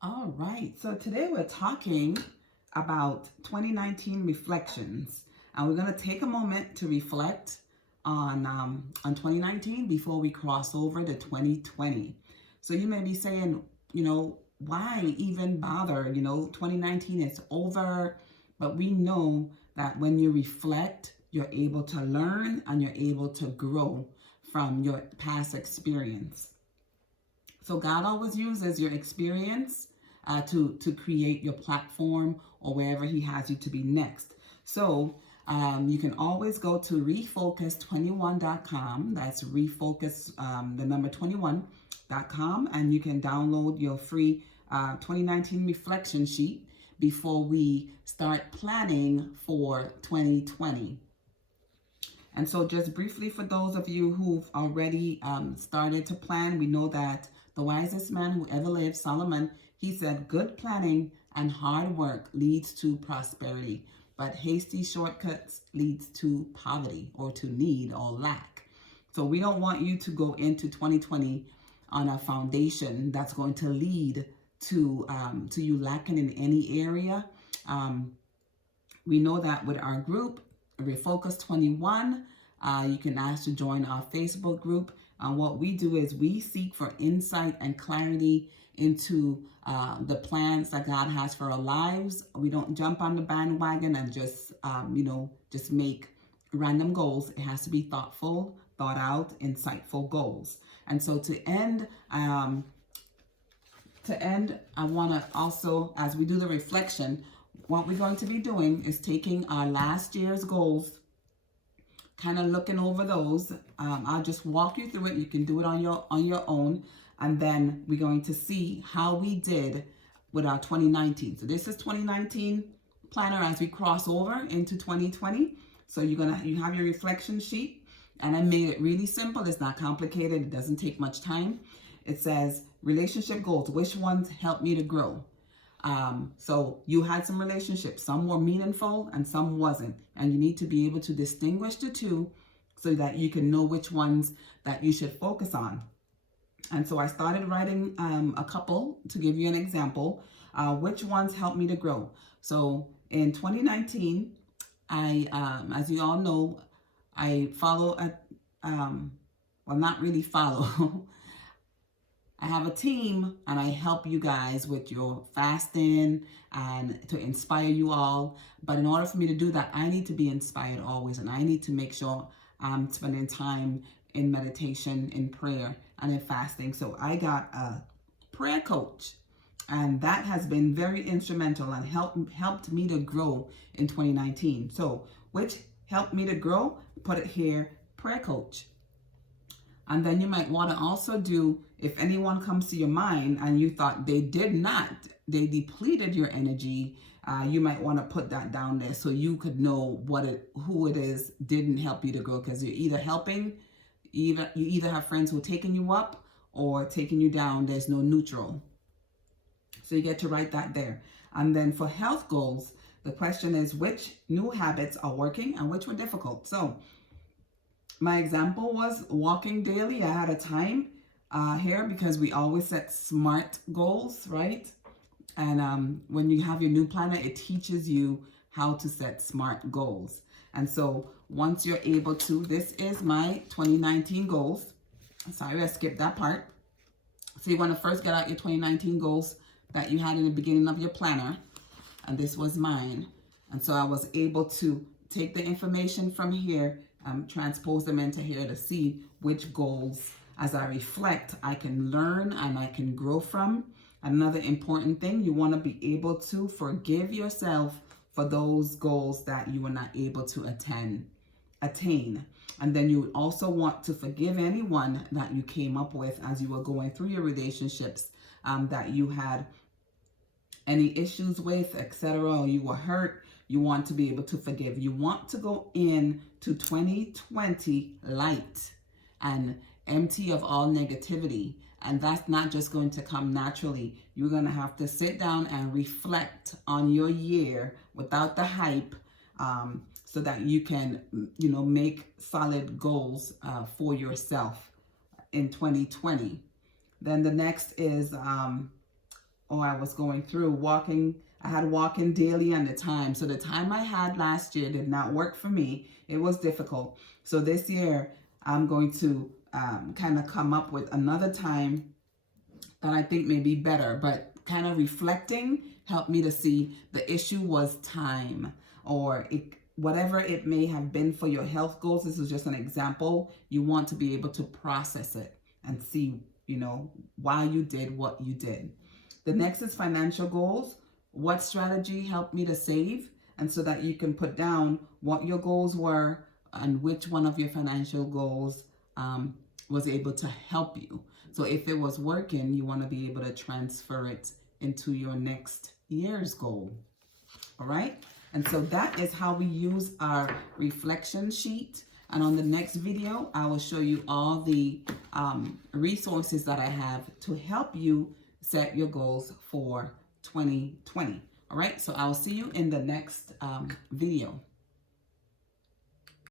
All right. So today we're talking about 2019 reflections, and we're going to take a moment to reflect on 2019 before we cross over to 2020. So you may be saying, why even bother? 2019 is over, but we know that when you reflect, you're able to learn and you're able to grow from your past experience. So God always uses your experience to create your platform or wherever He has you to be next. So you can always go to refocus21.com. That's refocus, the number 21.com, and you can download your free 2019 reflection sheet before we start planning for 2020. And so, just briefly, for those of you who've already started to plan, we know that the wisest man who ever lived, Solomon, he said, good planning and hard work leads to prosperity, but hasty shortcuts leads to poverty or to need or lack. So we don't want you to go into 2020 on a foundation that's going to lead to you lacking in any area. We know that with our group, Refocus 21, you can ask to join our Facebook group. What we do is we seek for insight and clarity into the plans that God has for our lives. We don't jump on the bandwagon and just make random goals. It has to be thoughtful, thought out, insightful goals. And so to end, I want to also, as we do the reflection, what we're going to be doing is taking our last year's goals, kind of looking over those. I'll just walk you through it. You can do it on your own. And then we're going to see how we did with our 2019. So this is 2019 planner as we cross over into 2020. So you have your reflection sheet. And I made it really simple. It's not complicated. It doesn't take much time. It says relationship goals. Which ones help me to grow? So you had some relationships, some were meaningful and some wasn't. And you need to be able to distinguish the two so that you can know which ones that you should focus on. And so I started writing a couple to give you an example. Which ones helped me to grow? So in 2019, as you all know, I follow not really follow. I have a team and I help you guys with your fasting and to inspire you all. But in order for me to do that, I need to be inspired always. And I need to make sure I'm spending time in meditation, in prayer, and in fasting. So I got a prayer coach. And that has been very instrumental and helped me to grow in 2019. So which helped me to grow? Put it here, prayer coach. And then you might want to also do, if anyone comes to your mind and you thought they depleted your energy, you might want to put that down there so you could know who it is didn't help you to grow, because you're either helping, you either have friends who are taking you up or taking you down. There's no neutral. So you get to write that there. And then for health goals, the question is which new habits are working and which were difficult. So my example was walking daily. I had a time here because we always set SMART goals, right? And when you have your new planner, it teaches you how to set SMART goals. And so once you're able to, this is my 2019 goals. Sorry, I skipped that part. So you want to first get out your 2019 goals that you had in the beginning of your planner. And this was mine. And so I was able to take the information from here, transpose them into here to see which goals, as I reflect, I can learn and I can grow from. Another important thing, you want to be able to forgive yourself for those goals that you were not able to attain. And then you also want to forgive anyone that you came up with as you were going through your relationships, that you had any issues with, etc., or you were hurt. You want to be able to forgive. You want to go in to 2020 light and empty of all negativity. And that's not just going to come naturally. You're going to have to sit down and reflect on your year without the hype, so that you can, make solid goals for yourself in 2020. Then the next is or I was going through walking. I had walking daily and the time. So the time I had last year did not work for me. It was difficult. So this year I'm going to kind of come up with another time that I think may be better, but kind of reflecting helped me to see the issue was time, or whatever it may have been for your health goals. This is just an example. You want to be able to process it and see, why you did what you did. The next is financial goals. What strategy helped me to save? And so that you can put down what your goals were and which one of your financial goals was able to help you. So if it was working, you want to be able to transfer it into your next year's goal. All right. And so that is how we use our reflection sheet. And on the next video, I will show you all the resources that I have to help you set your goals for 2020. All right. So I'll see you in the next video.